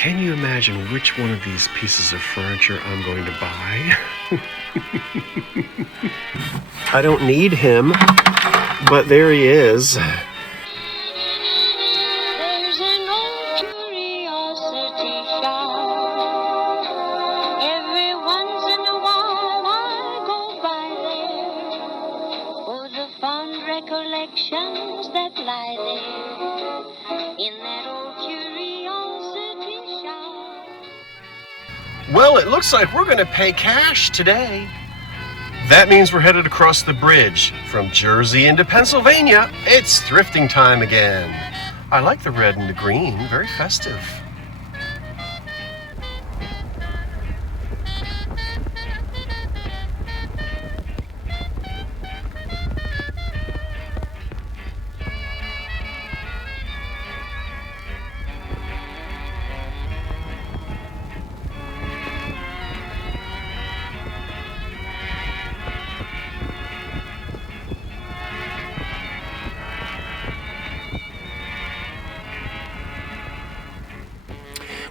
Can you imagine which one of these pieces of furniture I'm going to buy? I don't need him, but there he is. There's an old curiosity shop. Every once in a while I go by there for the fond recollections that lie there in that old curiosity shop. Well, it looks like we're going to pay cash today. That means we're headed across the bridge from Jersey into Pennsylvania. It's thrifting time again. I like the red and the green, very festive.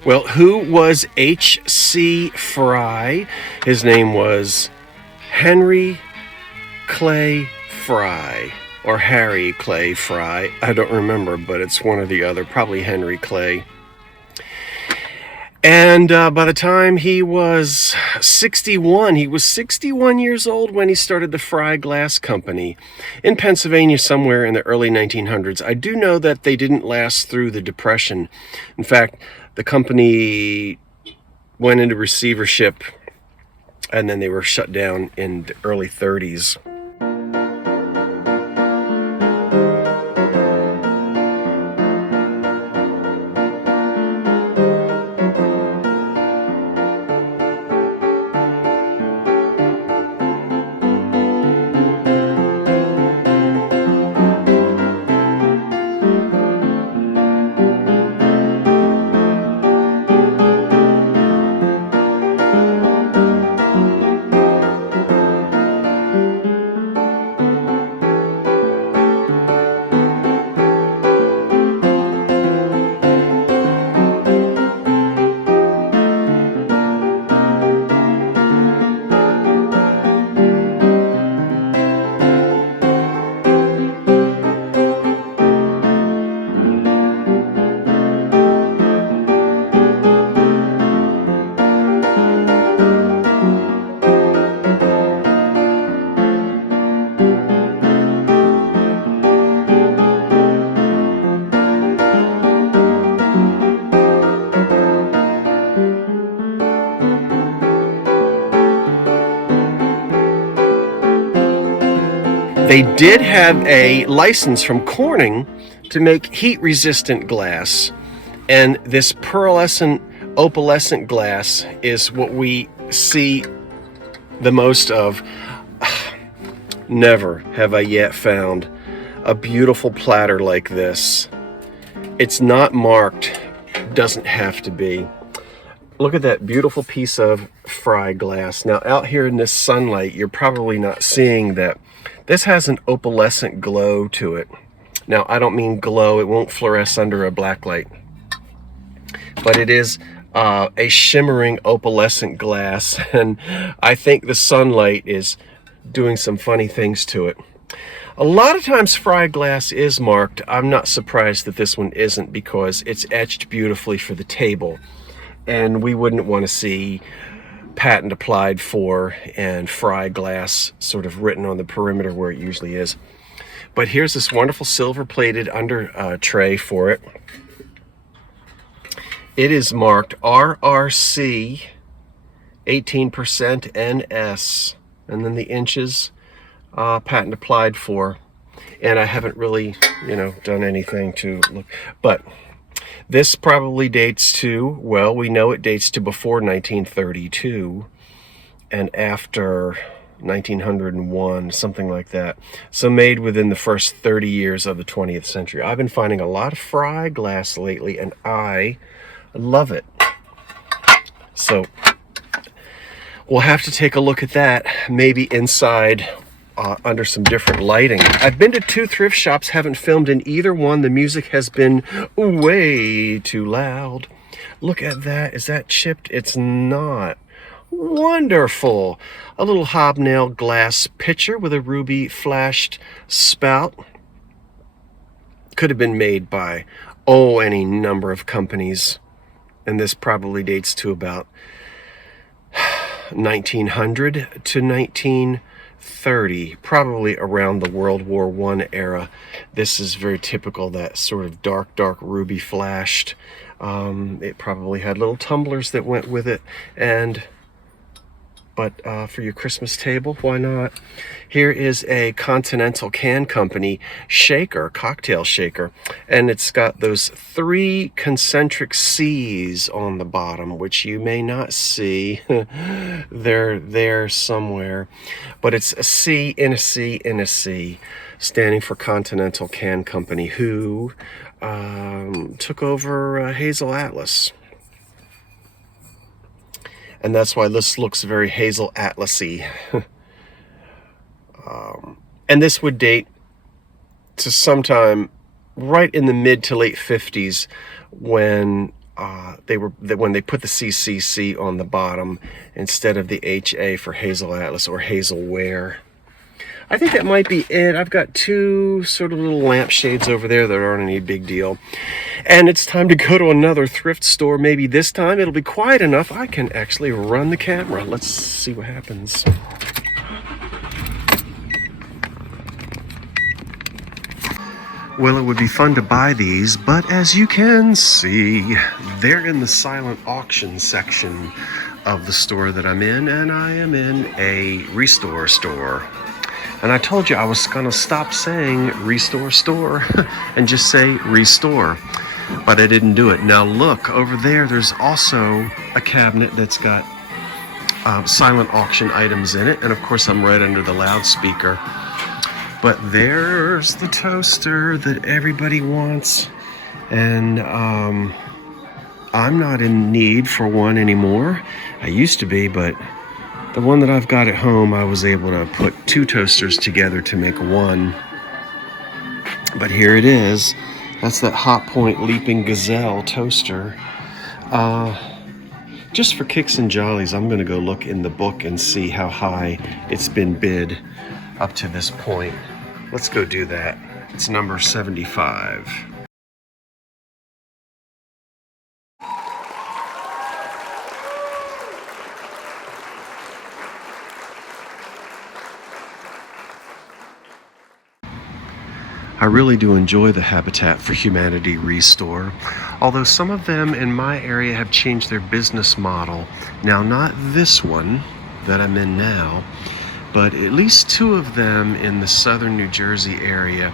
Well, who was H.C. Fry? His name was Henry Clay Fry, or Harry Clay Fry. I don't remember, but it's one or the other, probably Henry Clay. And by the time he was 61 years old when he started the Fry Glass Company in Pennsylvania somewhere in the early 1900s. I do know that they didn't last through the Depression. In fact, the company went into receivership and then they were shut down in the early 30s. They did have a license from Corning to make heat-resistant glass, and this pearlescent, opalescent glass is what we see the most of. Never have I yet found a beautiful platter like this. It's not marked, doesn't have to be. Look at that beautiful piece of Fry glass. Now, out here in this sunlight, you're probably not seeing that this has an opalescent glow to it. Now, I don't mean glow, it won't fluoresce under a black light, but it is a shimmering opalescent glass, and I think the sunlight is doing some funny things to it. A lot of times Fry glass is marked. I'm not surprised that this one isn't, because it's etched beautifully for the table, and we wouldn't want to see patent applied for and Fry glass sort of written on the perimeter where it usually is. But here's this wonderful silver plated under tray for it. It is marked RRC 18% NS, and then the inches patent applied for. And I haven't really, done anything to look, but this probably dates to, well, we know it dates to before 1932 and after 1901, something like that. So made within the first 30 years of the 20th century. I've been finding a lot of Fry glass lately, and I love it. So we'll have to take a look at that, maybe inside under some different lighting. I've been to 2 thrift shops, haven't filmed in either one. The music has been way too loud. Look at that. Is that chipped? It's not. Wonderful. A little hobnail glass pitcher with a ruby flashed spout. Could have been made by, any number of companies. And this probably dates to about 1900 to 1930, probably around the World War I era. This is very typical, that sort of dark ruby flashed. It probably had little tumblers that went with it, but for your Christmas table, why not? Here is a Continental Can Company shaker, cocktail shaker, and it's got those 3 concentric C's on the bottom, which you may not see. They're there somewhere, but it's a C in a C in a C, standing for Continental Can Company, who took over Hazel Atlas. And that's why this looks very Hazel Atlas-y. And this would date to sometime right in the mid to late 50s when they put the CCC on the bottom instead of the HA for Hazel Atlas or Hazelware. I think that might be it. I've got 2 sort of little lampshades over there that aren't any big deal. And it's time to go to another thrift store. Maybe this time it'll be quiet enough I can actually run the camera. Let's see what happens. Well, it would be fun to buy these, but as you can see, they're in the silent auction section of the store that I'm in, and I am in a restore store. And I told you I was gonna stop saying restore store and just say restore, but I didn't do it. Now look, over there's also a cabinet that's got silent auction items in it, and of course I'm right under the loudspeaker. But there's the toaster that everybody wants, and I'm not in need for one anymore. I used to be, but the one that I've got at home, I was able to put 2 toasters together to make one. But here it is. That's that Hot Point Leaping Gazelle toaster. Just for kicks and jollies, I'm going to go look in the book and see how high it's been bid up to this point. Let's go do that. It's number 75. I really do enjoy the Habitat for Humanity Restore, although some of them in my area have changed their business model. Now, not this one that I'm in now, but at least 2 of them in the southern New Jersey area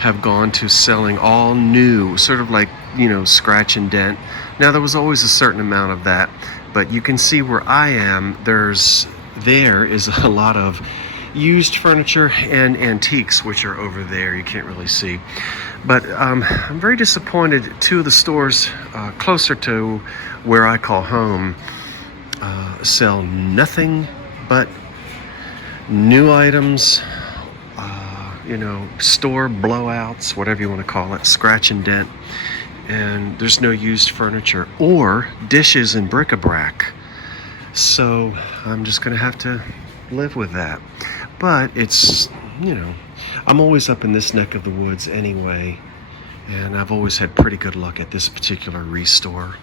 have gone to selling all new, sort of like, scratch and dent. Now, there was always a certain amount of that, but you can see where I am, there is a lot of used furniture and antiques, which are over there. You can't really see, but I'm very disappointed. 2 of the stores closer to where I call home sell nothing but new items, store blowouts, whatever you want to call it, scratch and dent, and there's no used furniture or dishes and bric-a-brac. So I'm just gonna have to live with that. But it's, I'm always up in this neck of the woods anyway, and I've always had pretty good luck at this particular restore,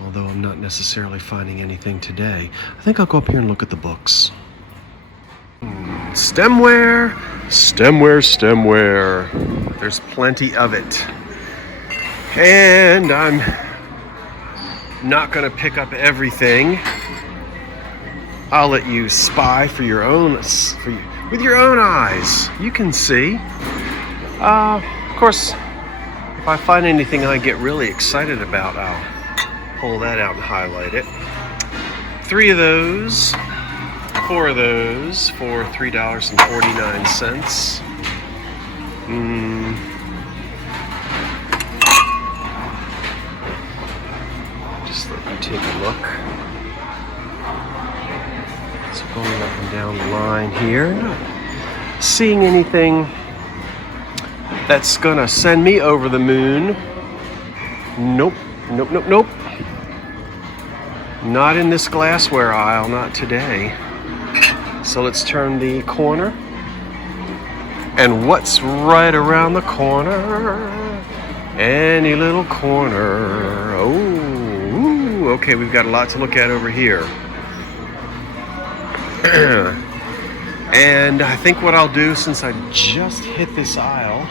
although I'm not necessarily finding anything today. I think I'll go up here and look at the books. Stemware. There's plenty of it. And I'm not going to pick up everything. I'll let you spy with your own eyes. You can see. Of course, if I find anything I get really excited about, I'll pull that out and highlight it. 3 of those, 4 of those for $3.49. Just let me take a look. So going up and down the line here, not seeing anything that's gonna send me over the moon. Nope, Nope, nope, nope. Not in this glassware aisle, not today. So let's turn the corner. And what's right around the corner? Any little corner. Oh, ooh, okay, we've got a lot to look at over here. And I think what I'll do, since I just hit this aisle,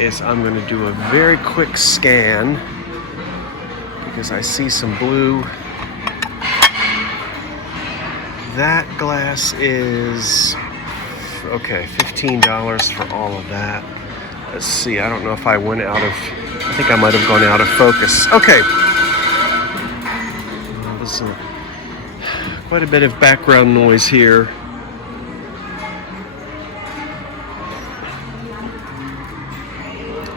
is I'm going to do a very quick scan because I see some blue. That glass is, okay, $15 for all of that. Let's see, I don't know if I went out of, I think I might have gone out of focus. Okay. There's quite a bit of background noise here.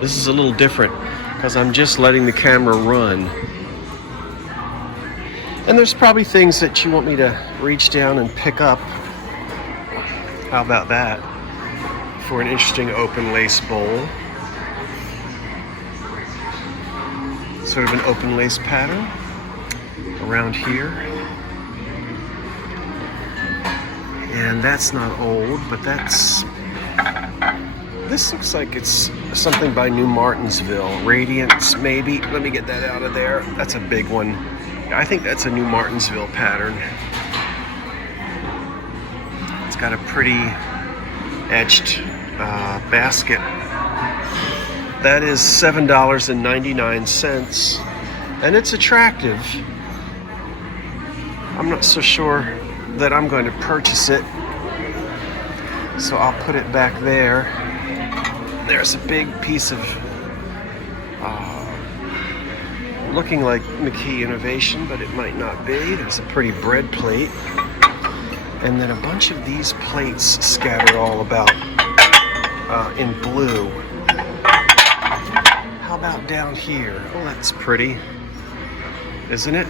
This is a little different because I'm just letting the camera run. And there's probably things that you want me to reach down and pick up. How about that? For an interesting open lace bowl. Sort of an open lace pattern around here. And that's not old, but that's, this looks like it's something by New Martinsville. Radiance, maybe. Let me get that out of there. That's a big one. I think that's a New Martinsville pattern. It's got a pretty etched basket. That is $7.99, and it's attractive. I'm not so sure that I'm going to purchase it, so I'll put it back there. There's a big piece of looking like McKee Innovation, but it might not be. There's a pretty bread plate, and then a bunch of these plates scattered all about in blue. How about down here? Oh, that's pretty, isn't it?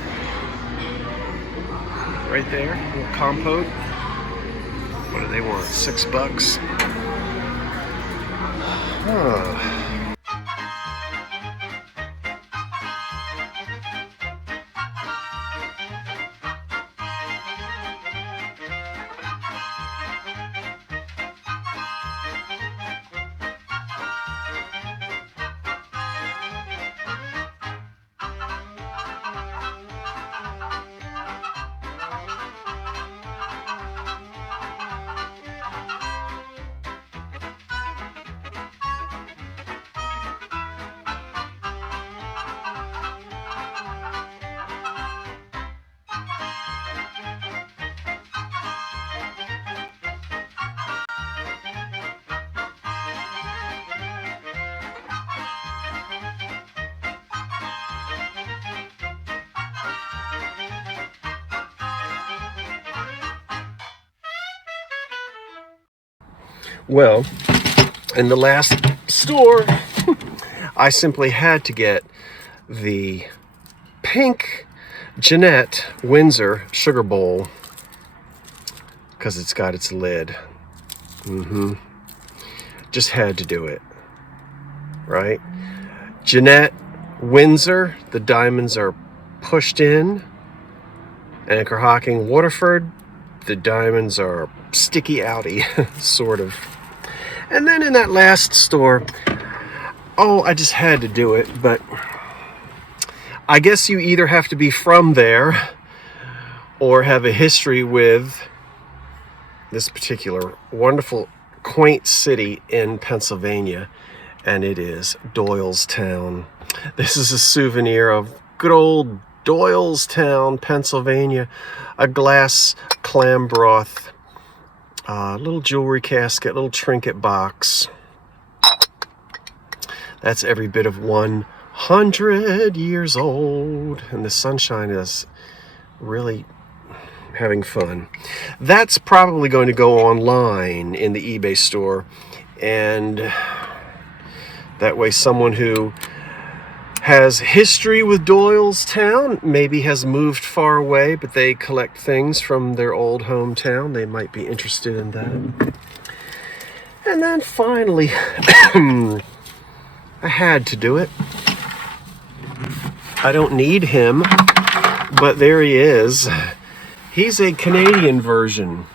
Right there, a little compote. What do they want? $6? Huh. Well, in the last store, I simply had to get the pink Jeanette Windsor sugar bowl because it's got its lid. Just had to do it, right? Jeanette Windsor, the diamonds are pushed in. Anchor Hocking Waterford, the diamonds are sticky outy, sort of. And then in that last store, oh, I just had to do it, but I guess you either have to be from there or have a history with this particular wonderful, quaint city in Pennsylvania, and it is Doylestown. This is a souvenir of good old Doylestown, Pennsylvania. A glass clam broth, little jewelry casket, little trinket box. That's every bit of 100 years old, and the sunshine is really having fun. That's probably going to go online in the eBay store, and that way someone who has history with Doylestown, maybe has moved far away, but they collect things from their old hometown. They might be interested in that. And then finally, I had to do it. I don't need him, but there he is. He's a Canadian version.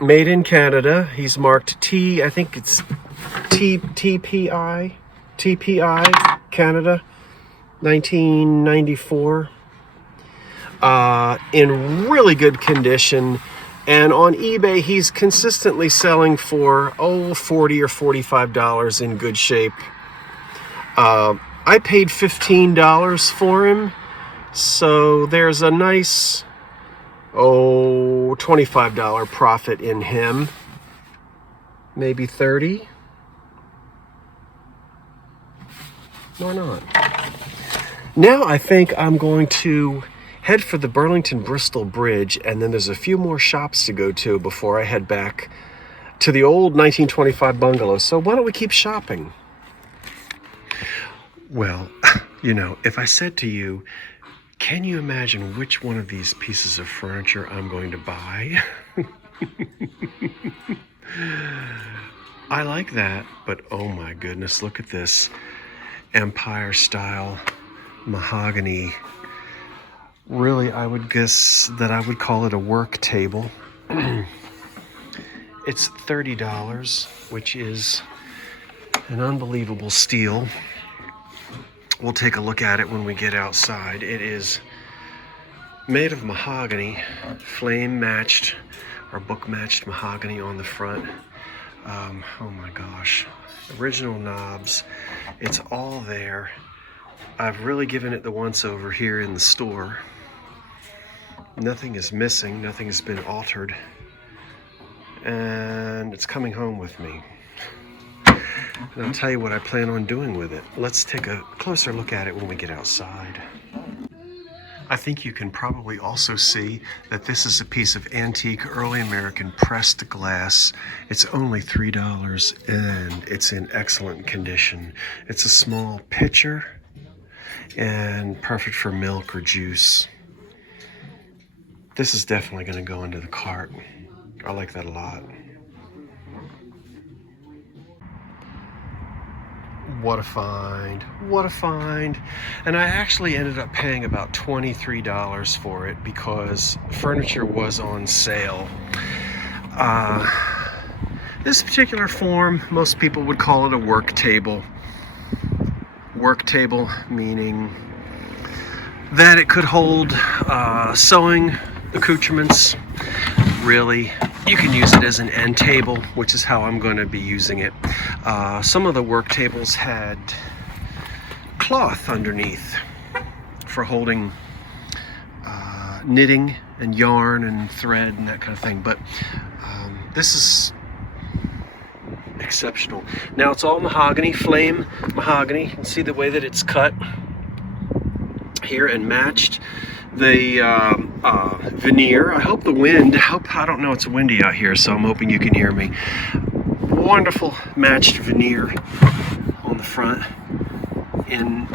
Made in Canada. He's marked T, I think it's TPI Canada, 1994. In really good condition. And on eBay, he's consistently selling for, $40 or $45 in good shape. I paid $15 for him. So there's a nice, $25 profit in him. Maybe 30. Why not? Now I think I'm going to head for the Burlington-Bristol Bridge, and then there's a few more shops to go to before I head back to the old 1925 bungalow. So why don't we keep shopping? Well, if I said to you, can you imagine which one of these pieces of furniture I'm going to buy? I like that, but oh my goodness, look at this Empire style mahogany. Really, I would guess that I would call it a work table. It's $30, which is an unbelievable steal. We'll take a look at it when we get outside. It is made of mahogany, flame matched or book matched mahogany on the front. Oh my gosh, original knobs. It's all there. I've really given it the once over here in the store. Nothing is missing, nothing has been altered, and it's coming home with me. And I'll tell you what I plan on doing with it. Let's take a closer look at it when we get outside. I think you can probably also see that this is a piece of antique early American pressed glass. It's only $3 and it's in excellent condition. It's a small pitcher and perfect for milk or juice. This is definitely going to go into the cart. I like that a lot. What a find. What a find. And I actually ended up paying about $23 for it because furniture was on sale. This particular form, most people would call it a work table. Work table meaning that it could hold sewing accoutrements. Really, you can use it as an end table, which is how I'm going to be using it. Some of the work tables had cloth underneath for holding knitting and yarn and thread and that kind of thing, but this is exceptional. Now it's all mahogany, flame mahogany. You can see the way that it's cut here and matched. The veneer. I hope the wind, I don't know, it's windy out here, so I'm hoping you can hear me. Wonderful matched veneer on the front in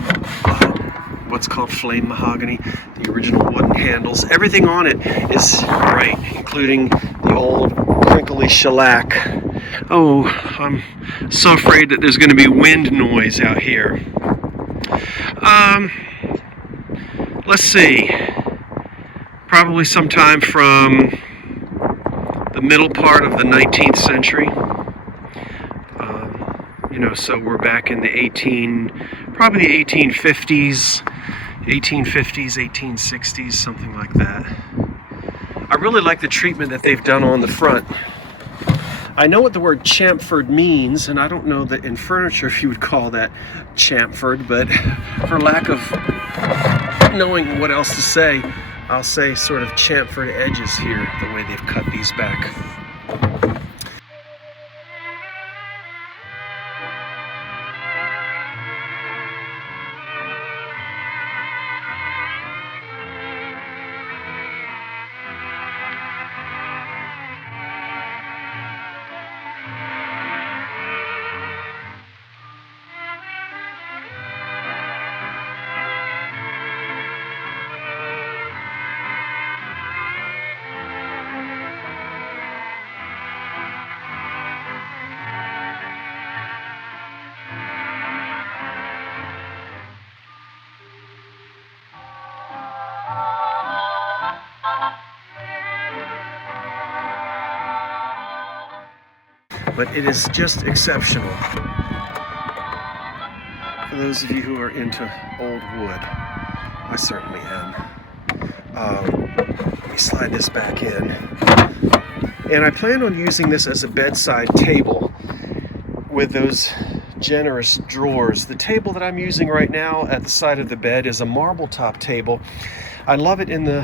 what's called flame mahogany. The original wooden handles. Everything on it is bright, including the old crinkly shellac. Oh, I'm so afraid that there's going to be wind noise out here. Let's see. Probably sometime from the middle part of the 19th century. So we're back in the 1850s, 1860s, something like that. I really like the treatment that they've done on the front. I know what the word chamfered means, and I don't know that in furniture if you would call that chamfered, but for lack of knowing what else to say, I'll say sort of chamfered edges here, the way they've cut these back. but it is just exceptional. For those of you who are into old wood, I certainly am. Let me slide this back in. And I plan on using this as a bedside table with those generous drawers. The table that I'm using right now at the side of the bed is a marble top table. I love it in the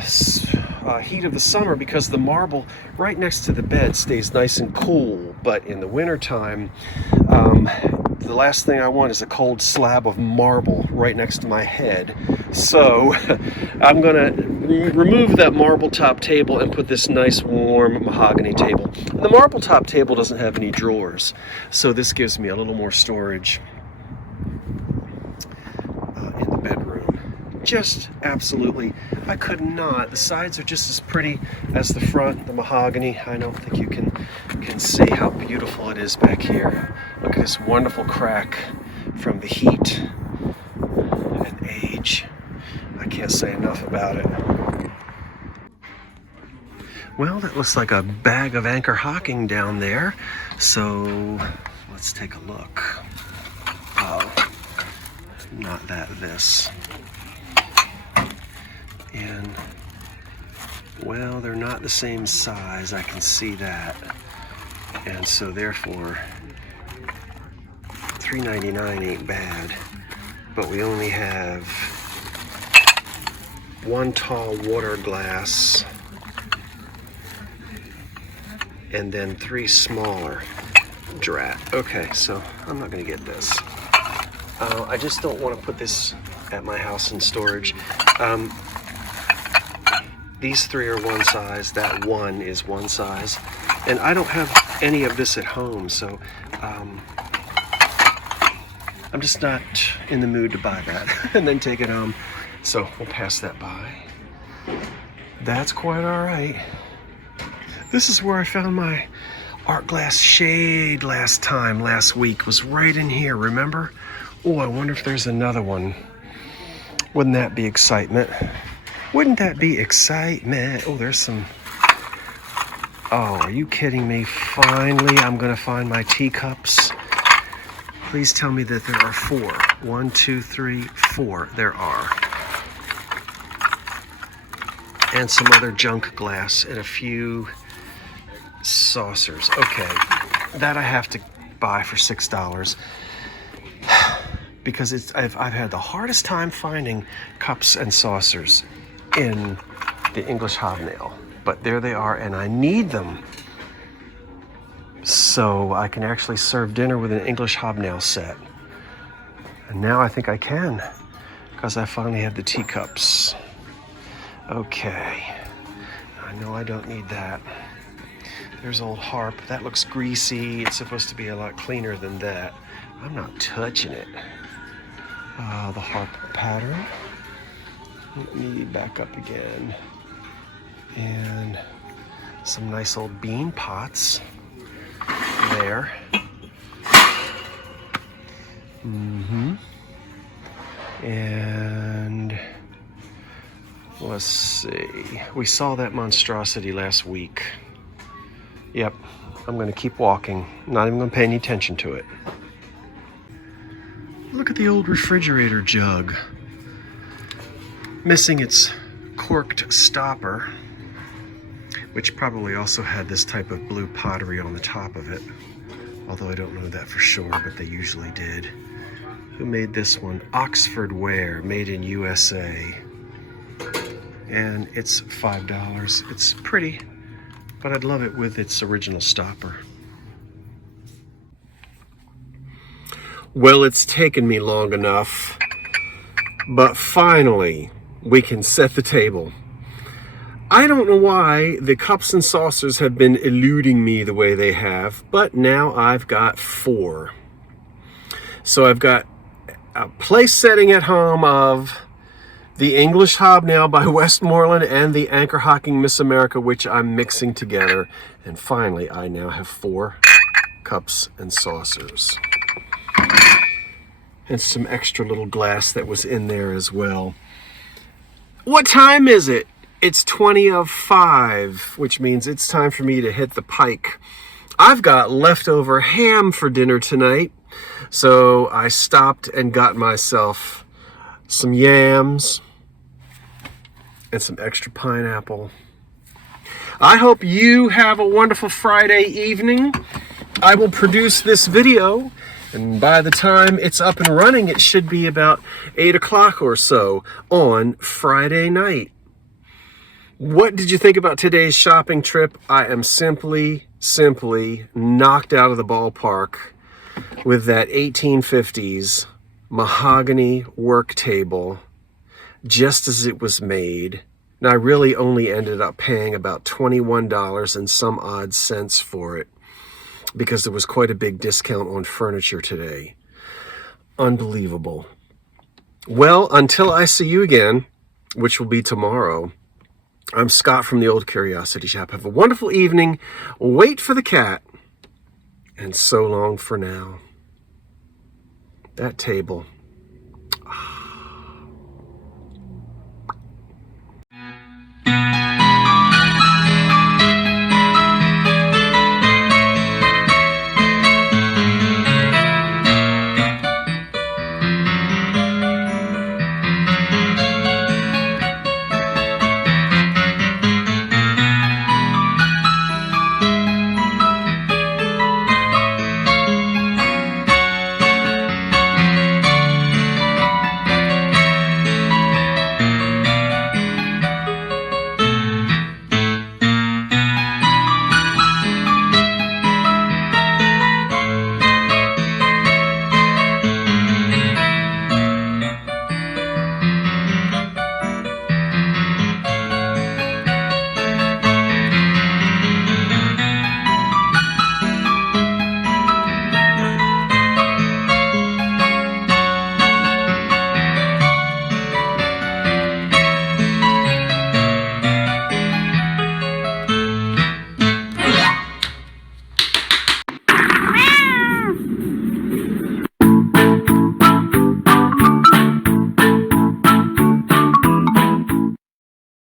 heat of the summer because the marble right next to the bed stays nice and cool, but in the wintertime, the last thing I want is a cold slab of marble right next to my head. So I'm gonna remove that marble top table and put this nice warm mahogany table. And the marble top table doesn't have any drawers, so this gives me a little more storage in the bedroom. Just absolutely, I could not. The sides are just as pretty as the front, the mahogany. I don't think you can see how beautiful it is back here. Look at this wonderful crack from the heat and age. I can't say enough about it. Well, that looks like a bag of anchor hocking down there. So let's take a look. Oh, not that, this. And, well, they're not the same size, I can see that. And so therefore, $3.99 ain't bad. But we only have one tall water glass and then 3 smaller. Drat. Okay, so I'm not gonna get this. I just don't want to put this at my house in storage. These 3 are one size, that one is one size, and I don't have any of this at home, so I'm just not in the mood to buy that and then take it home. So we'll pass that by. That's quite all right. This is where I found my art glass shade last week, was right in here, remember? Oh, I wonder if there's another one. Wouldn't that be excitement? Wouldn't that be excitement? Oh, there's some... Oh, are you kidding me? Finally, I'm gonna find my teacups. Please tell me that there are 4. 1, 2, 3, 4. There are. And some other junk glass and a few saucers. Okay, that I have to buy for $6 because I've had the hardest time finding cups and saucers in the English hobnail, but there they are, and I need them so I can actually serve dinner with an English hobnail set. And now I think I can, because I finally have the teacups. Okay, I know I don't need that. There's old harp. That looks greasy. It's supposed to be a lot cleaner than that. I'm not touching it. The harp pattern. Let me back up again. And some nice old bean pots there. And let's see. We saw that monstrosity last week. Yep, I'm going to keep walking. Not even going to pay any attention to it. Look at the old refrigerator jug. Missing its corked stopper, which probably also had this type of blue pottery on the top of it. Although I don't know that for sure, but they usually did. Who made this one? Oxford Ware, made in USA. And it's $5. It's pretty, but I'd love it with its original stopper. Well, it's taken me long enough, but finally we can set the table. I don't know why the cups and saucers have been eluding me the way they have, but now I've got 4. So I've got a place setting at home of the English Hobnail by Westmoreland and the Anchor Hocking Miss America, which I'm mixing together. And finally, I now have 4 cups and saucers. And some extra little glass that was in there as well. What time is it? It's 20 of 5, which means it's time for me to hit the pike. I've got leftover ham for dinner tonight, so I stopped and got myself some yams and some extra pineapple. I hope you have a wonderful Friday evening. I will produce this video, and by the time it's up and running, it should be about 8 o'clock or so on Friday night. What did you think about today's shopping trip? I am simply knocked out of the ballpark with that 1850s mahogany work table, just as it was made. And I really only ended up paying about $21 and some odd cents for it, because there was quite a big discount on furniture today. Unbelievable. Well, until I see you again, which will be tomorrow, I'm Scott from the Old Curiosity Shop. Have a wonderful evening. Wait for the cat. And so long for now. That table.